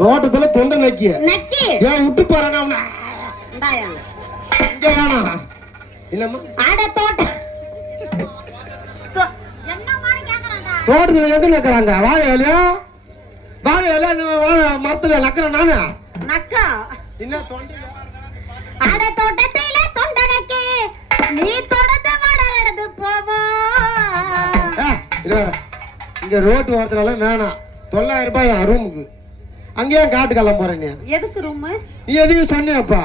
தோட்டத்துல தொண்டை நக்கி நக்கி ஏன் விட்டு போறானா அவன இந்தாயா இங்க வேணா இல்லம்மா ஆட தோட்டம் என்ன மாடு கேக்குறாங்க தோட்டத்துல எங்க நக்கறாங்க வாழை இலையா மரத்துல நக்கற நானு நக்கா என்ன தொண்டை ஆட தோட்டத்தில தொண்டை நக்கி நீ தொடர்ந்து வளர்ந்து போவோம் இங்க ரோட்டு ஓரத்துல வேணாம் 900 ரூபாய் ரூமுக்கு அங்கேயே காட்டு கிளம்ப போறேன் நீ எதுக்கு ரூம் நீ எதையும் சொன்னியப்பா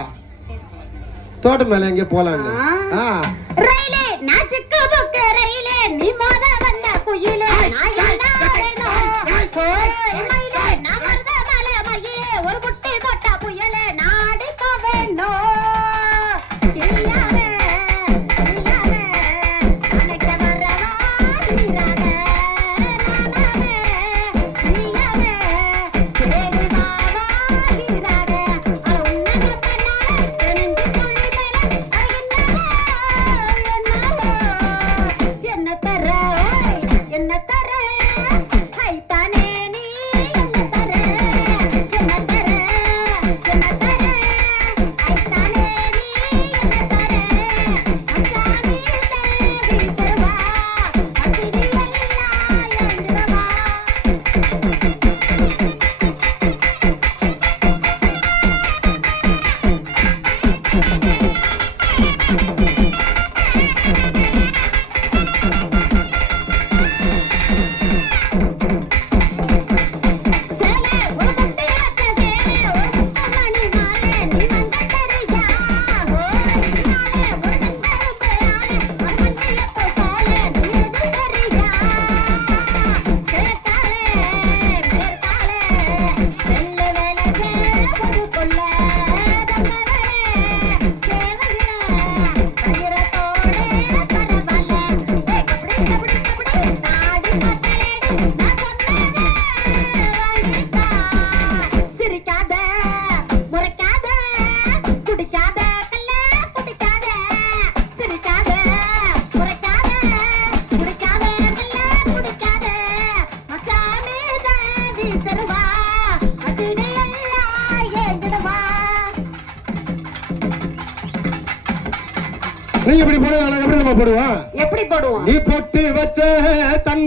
தோட்டம் மேல எங்க போலான்னு ரயிலே நான் சிக்கு புக்கு ரயிலே நீ மோத வந்த குயிலே நான் என்ன வேணும் மயிலே நான் வந்த மலை மயிலே ஒரு முட்டி போட்ட புயலே நாடி போவேணும் நீங்க எப்படி போடுவா எப்படி போடுவா எப்படி போடுவோம் நீ போட்டு வச்ச தங்க